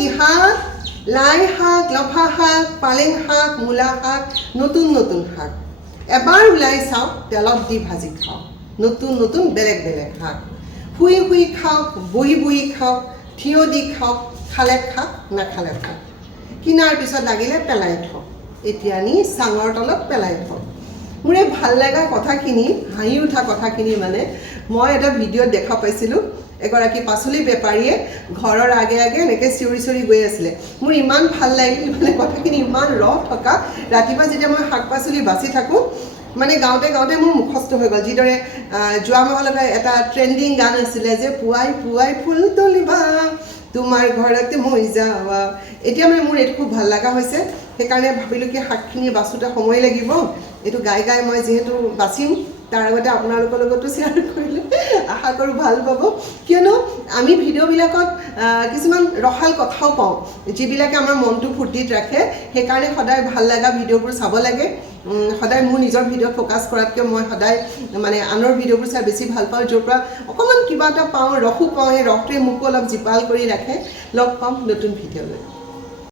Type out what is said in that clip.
কি শাক লাই শাক লফা শাক পালেং শাক মূলা শাক নতুন নতুন শাক এবাৰ ওলাই চাওক তেলত দি ভাজি খাওক নতুন নতুন বেলেগ বেলেগ শাক শুই শুই খাওক বহি বহি খাওক থিয় দি খাওক খালে খাক নাখালে খাক কিনাৰ পিছত লাগিলে পেলাই থওক এতিয়া নি চাঙৰ তলত পেলাই থওক মোৰ এই ভাল লগা কথাখিনি হাঁহি উঠা কথাখিনি মানে মই এটা ভিডিঅ'ত দেখা পাইছিলোঁ এগৰাকী পাচলি বেপাৰীয়ে ঘৰৰ আগে আগে এনেকৈ চিঞৰি চিঞৰি গৈ আছিলে মোৰ ইমান ভাল লাগিল মানে কথাখিনি ইমান ৰস থকা ৰাতিপুৱা যেতিয়া মই শাক পাচলি বাচি থাকোঁ মানে গাঁৱতে গাঁৱতে মোৰ মুখস্থ হৈ গ'ল যিদৰে যোৱা মাহলৈকে এটা ট্ৰেণ্ডিং গান আছিলে যে পুৱাই পুৱাই ফুল তুলিবা তোমাৰ ঘৰতে মই যাৱা এতিয়া মানে মোৰ এইটো খুব ভাল লগা হৈছে সেইকাৰণে ভাবিলোঁ কি শাকখিনি বাচোঁতে সময় লাগিব এইটো গাই গাই মই যিহেতু বাচিম তাৰ আগতে আপোনালোকৰ লগতো শ্বেয়াৰ কৰিলে আশা কৰোঁ ভাল পাব কিয়নো আমি ভিডিঅ'বিলাকত কিছুমান ৰসাল কথাও পাওঁ যিবিলাকে আমাৰ মনটো ফূৰ্তিত ৰাখে সেইকাৰণে সদায় ভাল লগা ভিডিঅ'বোৰ চাব লাগে সদায় মোৰ নিজৰ ভিডিঅ'ত ফ'কাছ কৰাতকৈ মই সদায় মানে আনৰ ভিডিঅ'বোৰ চাই বেছি ভাল পাওঁ য'ৰ পৰা অকণমান কিবা এটা পাওঁ ৰসো পাওঁ সেই ৰসটোৱে মোকো অলপ জীপাল কৰি ৰাখে লগ পাম নতুন ভিডিঅ'লৈ